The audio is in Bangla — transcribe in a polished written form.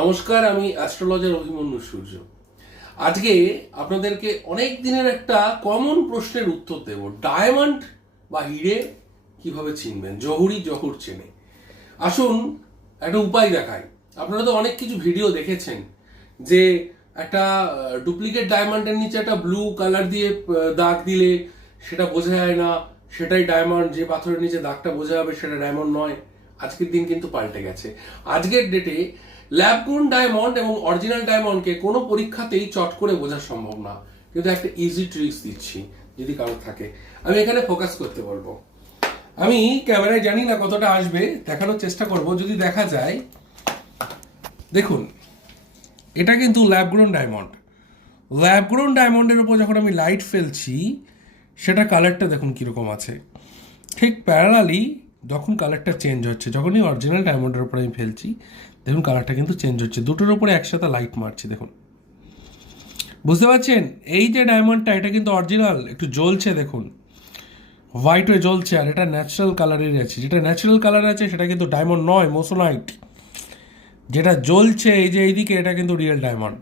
নমস্কার, আমি অ্যাস্ট্রোলজার অভিমন্যু সূর্য। আজকে আপনাদেরকে অনেক দিনের একটা কমন প্রশ্নের উত্তর দেব। ডায়মন্ড বা হিরে কিভাবে চিনবেন, জহুরি জহুর চেনে। আসুন একটা উপায় দেখাই। আপনারা তো অনেক কিছু ভিডিও দেখেছেন যে একটা ডুপ্লিকেট ডায়মন্ডের নিচে একটা ব্লু কালার দিয়ে দাগ দিলে সেটা বোঝা যায় না সেটাই ডায়মন্ড, যে পাথরের নিচে দাগটা বোঝা যাবে সেটা ডায়মন্ড নয়। আজকের দিন কিন্তু পাল্টে গেছে। আজকের ডেটে ল্যাব গ্রোন ডায়মন্ড এবং অরিজিনাল ডায়মন্ডকে কোনো পরীক্ষাতেই চট করে বোঝা সম্ভব না, কিন্তু একটা ইজি ট্রিক্স দিচ্ছি, যদি কারো থাকে। আমি এখানে ফোকাস করতে বলবো। আমি ক্যামেরায় জানি না কতটা আসবে, দেখানোর চেষ্টা করব। যদি দেখা যায়, দেখুন এটা কিন্তু lab grown diamond. Lab grown ডায়মন্ডের উপর যখন আমি লাইট ফেলছি, সেটা কালারটা দেখুন কীরকম আছে। ঠিক প্যারালালি যখন কালারটা চেঞ্জ হচ্ছে, যখনই অরিজিনাল ডায়মন্ডের উপর আমি ফেলছি, দেখুন কালারটা কিন্তু চেঞ্জ হচ্ছে। দুটোর উপরে একসাথে লাইট মারছি, দেখুন বুঝতে পারছেন? এই যে ডায়মন্ডটা, এটা কিন্তু অরিজিনাল, একটু জ্বলছে দেখুন, হোয়াইট হয়ে জ্বলছে, আর এটা ন্যাচারাল কালারেরই আছে। যেটা ন্যাচারাল কালার আছে সেটা কিন্তু ডায়মন্ড নয়, মোসোনাইট। যেটা জ্বলছে এই যে এইদিকে, এটা কিন্তু রিয়েল ডায়মন্ড।